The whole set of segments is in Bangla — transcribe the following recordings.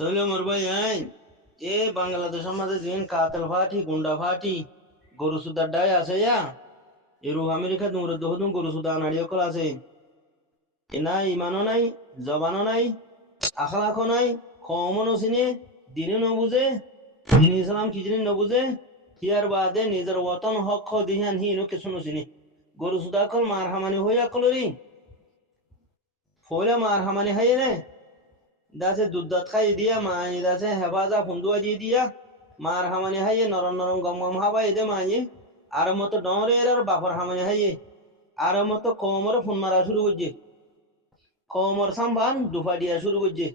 তাহলে মোর ভাই আইন এ বাংলাদেশের মাঝে যেন কাতেল ফাটি গুন্ডা ফাটি গরু সুদার ডাই আছে এরু আমেরিকা দূরে দহদুম গরু সুদা নাড়িয়ে কল আছে এ নাই ইমানও নাই জবানও নাই আখলাখও নাই কমও নচিনে দিনে নবুঝে দিন ইসলাম কি জিনিস নবুঝে হিয়ার বাদে নিজের ওতন হক দিহান হিনো কিছু নচিনি গরু সুদা কল মার হামানি হইয়া কলরি ফইলা মার হামানি হাইয়ে নে দাসে দুধ খাই দিয়া মানি দাসে হেফাজা ফুন্দুয়া দিয়ে দিয়া মার হামানি হাইয়ে নরম নরম গম গম হাবা এদে মানি আর মতো ডরে আর বাপর হামানি হাইয়ে আর মতো কমর ফোন মারা শুরু করছে কমর সাম্বান দুফা দিয়া শুরু করছে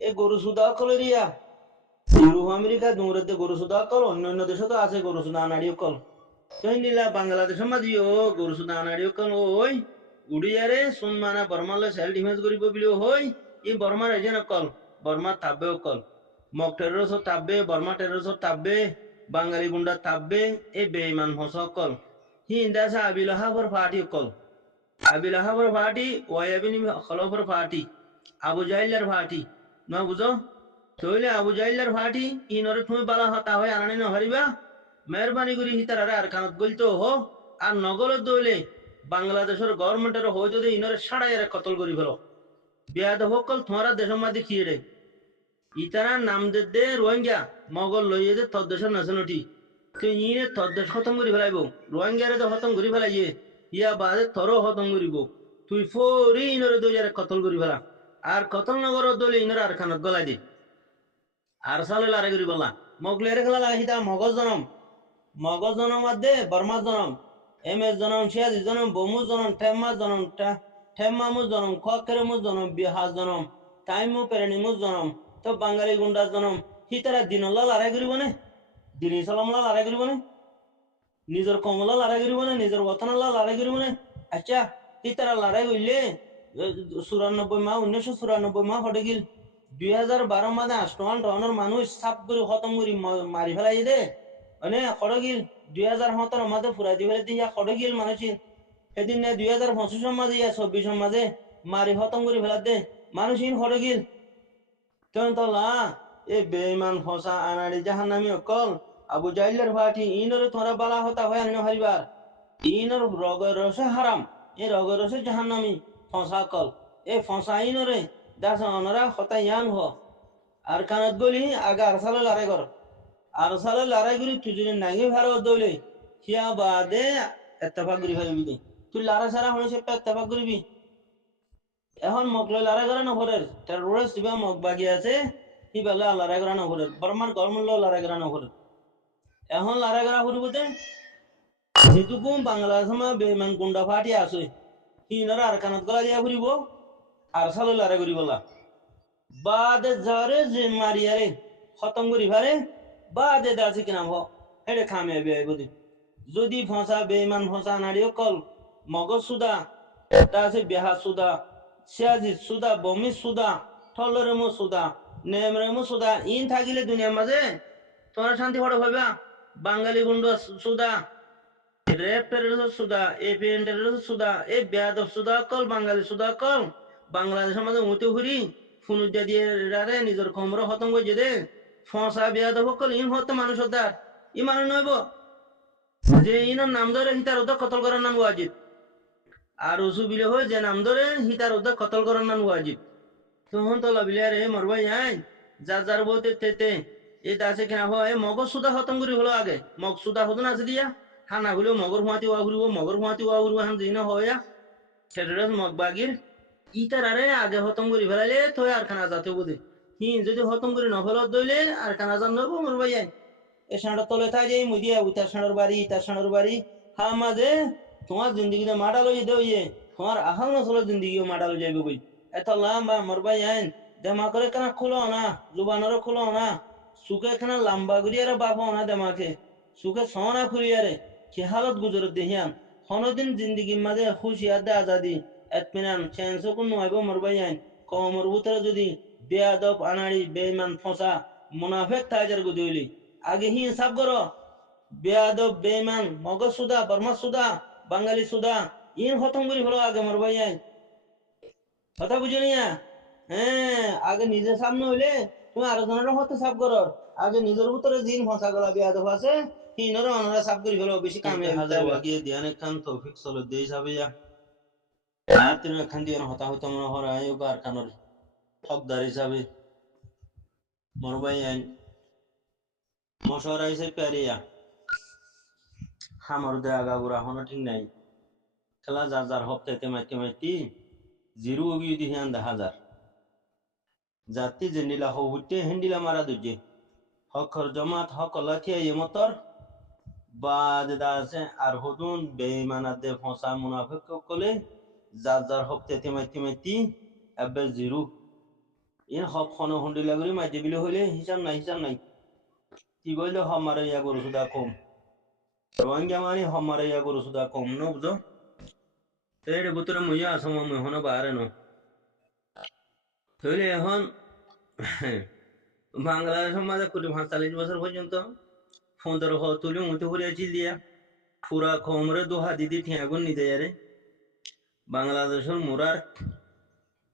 এ গরু সুদা কলেরিয়া ইউরোপ আমেরিকা দূরতে গরু সুদা কল অন্য দেশে তো আছে গরু সুদা নাড়িও কল তুই নিলা বাংলাদেশের মাঝিও গরু সুদা নাড়িও কল ওই উড়িয়ারে সোন মানা বর্মালে সেল ডিফেন্স করিব বুলিও হই ই বর্মার এজেন কল বর্মা তাব্বে কল মক টেরোরিস্ট তাব্বে বর্মা টেরোরিস্ট তাব্বে বাঙালি গুন্ডা তাব্বে এ বেঈমান হস কল হি ইন্দাসা আবিলাহাবর ফাটি কল আবিলাহাবর ফাটি ওয়াবিনি খলফর ফাটি আবু জাহিল্লার ফাটি ন বুঝো তইলে আবু জাহিল্লার ফাটি ইনরে তুমি বালা হতা হয় আনানি নহরিবা মেহরবানি করি হিতারারে আর খানত গলতো হো আর নগলত দইলে বাংলাদেশের গভর্নমেন্টের হই যদি ইনরে সাড়াইয়ারে কতল করি ফেলো বিয়াদ হকল তোমারা দেশের মাঝে খিয়ে রে ইতারা নাম দে রোহিঙ্গা মগল লইয়ে যে তদ্দেশের নেশনটি তুই ইনে তদ্দেশ খতম করি ফেলাইব রোহিঙ্গারে তো খতম করি ফেলাইয়ে ইয়া বাদে তরও খতম করিব তুই ফরি ইনরে দইয়ারে কতল করি ফেলা আর কতল নগর দইলে ইনরে আর খানত গলাই দে আর সালে লারে করি বললা মগলের খেলা লাগে হিতা মগজ জনম দে বর্মা জনম এম এস জনম সিয়াজি জনম বমু জনম টেম্মা জনম টেম্মামু জনম খকেরেমু জনম বিহাজ জনম টাইমু পেরেনিমু জনম তো বাঙালি গুন্ডার জনম হিতারা দিনল্লা লড়াই করিব নে দিন ইসলামলা লড়াই করিব নে নিজের কমলা লড়াই করিব নে নিজের বতনলা লড়াই করিব নে আচ্ছা হিতারা লড়াই করলে 1994 মা হটে গিল 2012 মাদে 8 টনের মানুষ সাপ করে খতম করে মারি ফেলাই দে মানে হটে গিল 2017 মাদে ফুরাই দি ফেলে দিয়া হটে গিল মানুষ সেদিন 2025 মাঝে 24 মাঝে মারি খতম করে ফেলা দে মানুষ ইন হটে গিল তলা এ বেঈমান ফসা আনাড়ি জাহান্নামী অকল আবু জাইল্লার ফাটি ইনরে তোরা বালা হতা হয় আনি হারিবার ইনর রগের রসে হারাম এ রগের রসে জাহান্নামী ফসা কল এ ফসা ইনরে দাস অনরা হতা ইয়ান হ আর কানত গলি আগে আর সালে লড়াই কর আর সালে লড়াই করি তুই যদি নাঙ্গি ভারত দইলে হিয়া বাদে এত্তেফাক করি ফেলবি তুই লড়া সারা হলে সে এত্তেফাক করবি এখন মকলে লড়াই করে নভরের টেরোরিস্ট বা মক বাগি আছে সি বেলা লড়াই করা নভরের বর্মার গভর্নমেন্ট লড়াই করা নভরের এখন লড়াই করা ফুরবতে যেটুকু বাংলাদেশ মা বেমান গুন্ডা ফাটি আছে সিনরা আর কানত গলা দিয়া ফুরিব আর সালে লড়াই করি বলা বাদে যারে যে মারিয়ারে খতম করি ফারে বাদে দাসি কিনা হ হেডে খামিয়াবি আইব যদি ফসা বেমান ফসা নাড়িও কল মগজ সুদা দাসে বেহা সুদা সিয়াজি সুদা বমি সুদা ঠলরেমো সুদা নেমরেমো সুদা ইন থাকিলে দুনিয়ার মাঝে তোমরা শান্তি পড়ো ভাবিবা বাঙালি গুন্ড সুদা রেপ টেরোরিস্ট সুদা এপিএন টেরোরিস্ট সুদা এ বেয়াদব সুদা কল বাঙালি সুদা কল বাংলাদেশের মাঝে উঁতে ঘুরি ফুনুজা দিয়ে রারে নিজের খমর খতম করে দে ফসা বেয়াদব কল ইন হতে মানুষ হতার ই মানুষ নইব যে ইনর নাম ধরে হিতার উদ্যোগ কতল করার নাম ওয়াজিব আর উসু বিলে হয় যে নাম ধরে হিতার উদ্যোগ কতল করার নাম ওয়াজিব তখন তো লাভিলে রে মরবাই আইন যার যার বউতে তেতে এই দাসে কিনা হয় মগজ সুদা খতম করি হলো আগে মগ সুদা হতো না আছে দিয়া হানা হলেও মগর হুঁয়াতি ওয়া ঘুরিব মগর হুঁয়াতি ওয়া ঘুরিব হান দিন হইয়া সেটা মগ বাগির ইটার আরে আগে হতম করি ফেলাইলে তো আর খানা যাতে বোধে হিন যদি হতম করে নফলত দইলে আর খানা জান নব মরবাই আইন এ সাঁড় তলে থাই যে মুদিয়া উতার সাঁড়র বাড়ি ইতার সাঁড়র বাড়ি হা মাঝে তোমার জিন্দগিতে মাডা লই দে তোমার আহাও না চলো জিন্দগিও মাডা লই যাইব বই এত লাম্বা মরবাই আইন দেমা করে কেনা খুলো না জুবানরে খুলো না সুখে খানা লাম্বা গুড়িয়ারে বাপ না দেমাকে সুখে সনা খুরিয়ারে কি হালত গুজর দেহিয়ান হনদিন জিন্দগির মাঝে খুশিয়ার দে আজাদি এতমিনান চেঞ্জ কোন নয়ব মরবাই আইন কমর ভিতরে যদি বেয়াদব আনাড়ি বেমান ফসা মুনাফেক তাইজার গুদিলি আগে হি হিসাব করো বেয়াদব বেমান মগজ সুদা বর্মা সুদা বাঙালি সুদা ইন খতম করি হলো আগে মরবাই আইন কথা বুঝে নিয়া হ্যাঁ আগে নিজের সামনে হইলে তুমি আরো জনের হতে সাফ করো আগে নিজের ভিতরে জিন ফসা গলা বিয়াদ আছে হিনরে অনরা সাফ করি ফেলো বেশি কামিয়াবি হাজার ওয়াগিয়ে দিয়ান একখান তৌফিক চলো দেই যাবে ইয়া আতির একখান দিয়ান হতা হতা মনে হরা আয়ো আর কানর হকদার হিসাবে মরবাই আইন মশারা হিসেবে প্যারিয়া হামার দে আগাগুড়া হনো ঠিক নাই খেলা যার যার হপ্তাতে মাইতে মাইতি জিরো গিয়ে দিহি আন্দা হাজার জাতি জেন্ডিলা হইতে হেন্ডিলা মারা দুজে হকর জমাত হক লাথিয়া ইমতর বাদ দাসে আর হদুন বেঈমানা দে ফসা মুনাফিক কলে যার যার হপ্তাতে মাইতে মাইতি এবে জিরো ইন হক হনো হন্ডিলা গরি মাইতে বিলে হইলে হিসাব নাই কি বললে হমারে ইয়া গরু সুদা কম রোহিঙ্গা মানে হমারে ইয়া গরু সুদা কম ন বুঝো এর ভিতরে মুইয়া আসম মুই হনো বাহারে ন তাহলে এখন বাংলাদেশের মাঝে 45 বছর পর্যন্ত 15 তুলি মুতে হরিয়াছিল দিয়া পুরা খমরে দোহা দিদি ঠিয়াগুন নিতে যারে বাংলাদেশের মুরার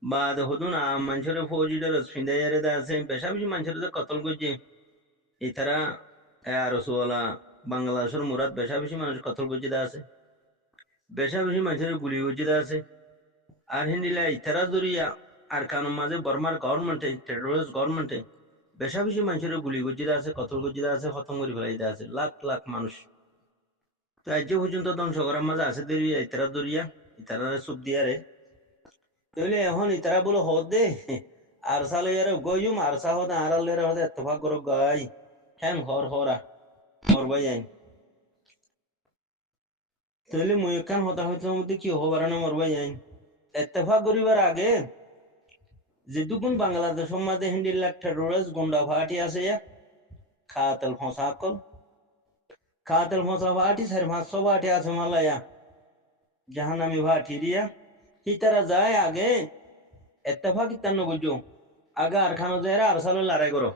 বাদ হদুন আম মানুষের ফৌজিদের রসফিন্দা যারে দা আছে বেশা বেশি মানুষের যে কতল করছে এতারা রসওয়ালা বাংলাদেশের মুরাদ বেশা বেশি মানুষ কতল করছে দা আছে বেশা বেশি মানুষের গুলি করছে দা আছে আর হিন্দিলা ইতারা জরিয়া আর কানুন মাঝে বর্মার গভর্নমেন্টে টেরোরিস্ট গভর্নমেন্টে বেশা বেশি মানুষের গুলি গজ্জিদা আছে কতল গজ্জিদা আছে খতম করে ফেলাইতে আছে লাখ লাখ মানুষ তো আজ পর্যন্ত ধ্বংস করার মাঝে আছে দরিয়া ইতারা দরিয়া ইতারা সুপ দিয়ারে তাহলে এখন ইতারা বলে হদ দে আর সালে ইয়ারে গয়ুম আর সাহদ আড়ালের হদে এতফাক করো গাই হ্যাং হর হরা মরবাই আইন তাহলে মুই এখান হতা হইতে মধ্যে কি হবার না মরবাই আইন এতফাক করিবার আগে যেটুকুন বাংলাদেশের মাঝে হিন্দিল্লা টেরোরিস্ট গুন্ডা ফাটি আছে খাতাল ফসা কল খাতাল ফসা ফাটি সার 500 ফাটি আছে মালায়া জাহান্নামি ফাটি রিয়া হিতারা যায় আগে এত্তেফাক ইত্তান্ন বুঝো আগে আর খানো যায় আর সালো লড়াই করো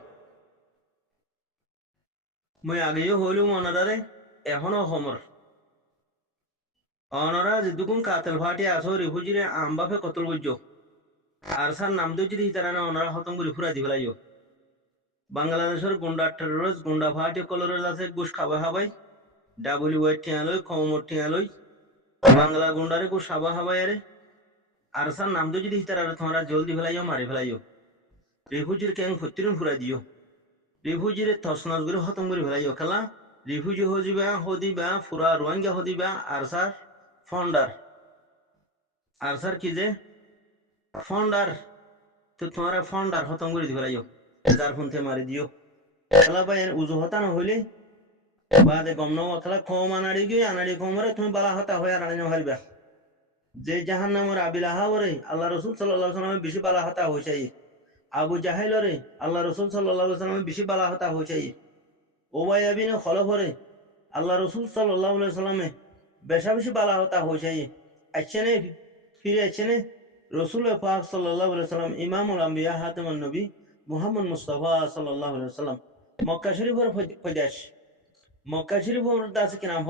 মুই আগেও হইলু মনারে এখনো সমর অনরা যেটুকুন কাতেল ফাটি আসো রিফুজিরে আমবাফে কতল বুঝো আর সার নাম দিয়ে যদি হিতারা না অনরা খতম করে ফুরা দি ফেলাইও বাংলাদেশের গুন্ডা টেরোরিস্ট গুন্ডা ফাটি কলরেজ আছে গুস খাবা হাবাই ডাব্লিউ ঠিয়ালই কমর ঠিয়ালই বাংলা গুন্ডারে গুস খাবা হাবাই আরে আর সার নাম দিয়ে যদি হিতারা তোমরা জলদি ফেলাইও মারি ফেলাইও রিফুজির ক্যাং ফত্তিরিন ফুরা দিও রিফুজিরে তসনস করে খতম করে ফেলাইও খেলা রিফুজি হদিবা ফুরা রোহিঙ্গা হদিবা আর সার ফন্ডার আর স্যার কি যে ফন্ডার তো তোমার ফন্ডার খতম করে দি ফেলাইও যার ফোনতে মারি দিও খেলা ভাই উজু হতা না হইলে বাদে গম ন খেলা কম আনাড়ি গিয়ে আনাড়ি কমরে তুমি বালা হতা হয়ে আনাড়ি না হারবা যে জাহান নামর আবিল আহাবরে আল্লাহ রসুল সাল্লাহ সাল্লামে বেশি বালা হতা হয়েছে আবু জাহেলরে আল্লাহ রসুল সাল্লাহ সাল্লামে বেশি বালা হতা হয়েছে ওবাই আবিনে খলফরে আল্লাহ রসুল সাল্লাহ সাল্লামে বেশা বেশি বালা হতা হয়েছে আসছে না ফিরে আসছে না রসুল পাক সাল্লাহ সাল্লাম ইমামুল আম্বিয়া হাতেমান নবী মুহাম্মদ মুস্তফা সাল্লাহ সাল্লাম মক্কা শরীফর ফৈদাস মক্কা শরীফর দাস কিনা হ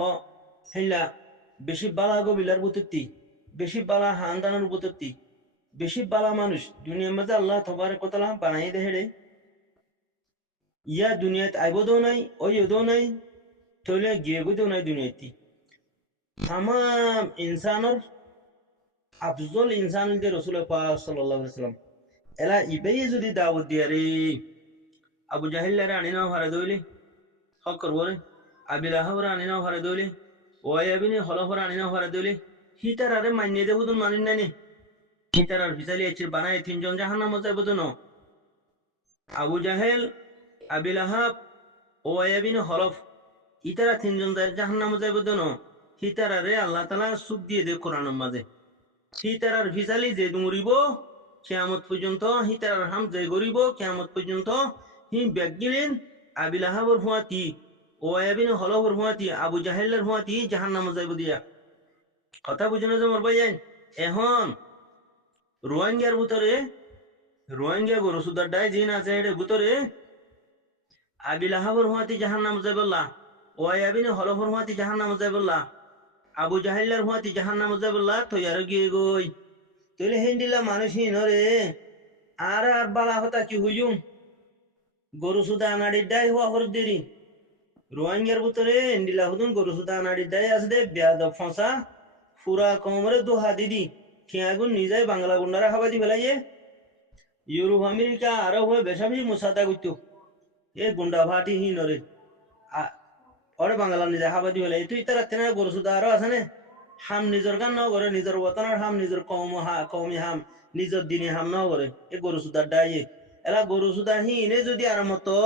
হেলা বেশি বালা গবিলার বুতত্তি বেশি বালা হানদানের বুতত্তি বেশি বালা মানুষ দুনিয়ার মাঝে আল্লাহ থবার কতলা বানাই দেহে ইয়া দুনিয়াত আইবদও নাই ওইও নাই তৈলে গিয়ে গেও নাই দুনিয়াতি তাম ইনসানর আফজল ইনসান দে রসুল পাক সাল্লাল্লাহু আলাইহি ওয়াসাল্লাম এলা ইবেই যদি দাওয়াত দিয়ারে আবু জাহিল্লারে আনি নাও হারে দইলে হক করবরে আবিল আহাবরে আনি নাও হারে দইলে ওয়াইবিনি হলফরে আনি নাও হারে দইলে হিতার আরে মাইনে দে বুদুন মানিন নানি হিতার আর ফিসালি আছে বানায় তিনজন জাহান্নাম যায় বুদুন আবু জাহেল আবিল আহাব ওয়াইবিনি হলফ ইতারা তিনজন জাহান্নাম যায় বুদুন হিতারারে আল্লাহ তাআলা সুখ দিয়ে দে কোরআনের মাঝে হিতারার ফিসালি যে মরিব কিয়ামত পর্যন্ত হিতারার হাম যে গরিব কিয়ামত পর্যন্ত হি ব্যাগিলেন আবিল আহাবর হুয়াতি ওয়াবিন হলহর হুয়াতি আবু জাহেলের হুয়াতি জাহান্নাম যাইব দিয়া কথা বুঝনে যে মরবাই যাই এখন রোহিঙ্গার ভিতরে রোহিঙ্গা গরু সুদার ডাই জিন আছে এর ভিতরে আবিল আহাবর হুয়াতি জাহান্নাম যাইবল্লাহ ওয়াবিন হলহর হুয়াতি জাহান্নাম যাইবল্লাহ আবু জাহেলের হুয়াতি জাহান্নাম যাইবল্লাহ তো আর গিয়ে গই তুইলে হিন্দিলা মানুষ হিনরে আর আর বালা হতা কি হুজুম গরু সুদা আনাড়ি ডাই হওয়া হর দেরি রোহিঙ্গার ভিতরে এন্ডিলা হুদুন গরু সুদা আনাড়ি ডাই আছে দে বেয়াদ ফসা ফুরা কমরে দোহা দিদি খিয়াগুন নিজেই বাংলা গুন্ডারা হাবাদি ফেলাইয়ে ইউরোপ আমেরিকা আরো হয়ে বেশাবি মুসাদা করতো এ গুন্ডা ভাটি হি নরে ওরে বাংলা নিজে হাবাদি ফেলাই তুই তার তেনা গরু সুদা আরো আছে নে হাম নিজের গান নাও করে নিজের বতনের হাম নিজের কৌমি হাম নিজের দিনে হাম নাও করে এ গরু সুদার ডাইয়ে এলা গরু সুদা হি ইনে যদি আর মতো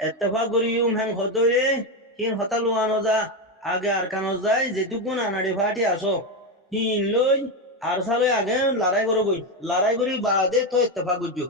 এত্তেফাক করিউম হ্যাং হতইলে হিন হতাল ওয়ানো যা আগে আর কানো যায় যেটুকুন আনাড়ি ফাটি আসো হিন লই আর সালে আগে লড়াই করো গই লড়াই করি বাদে তো ইত্তেফাক করছো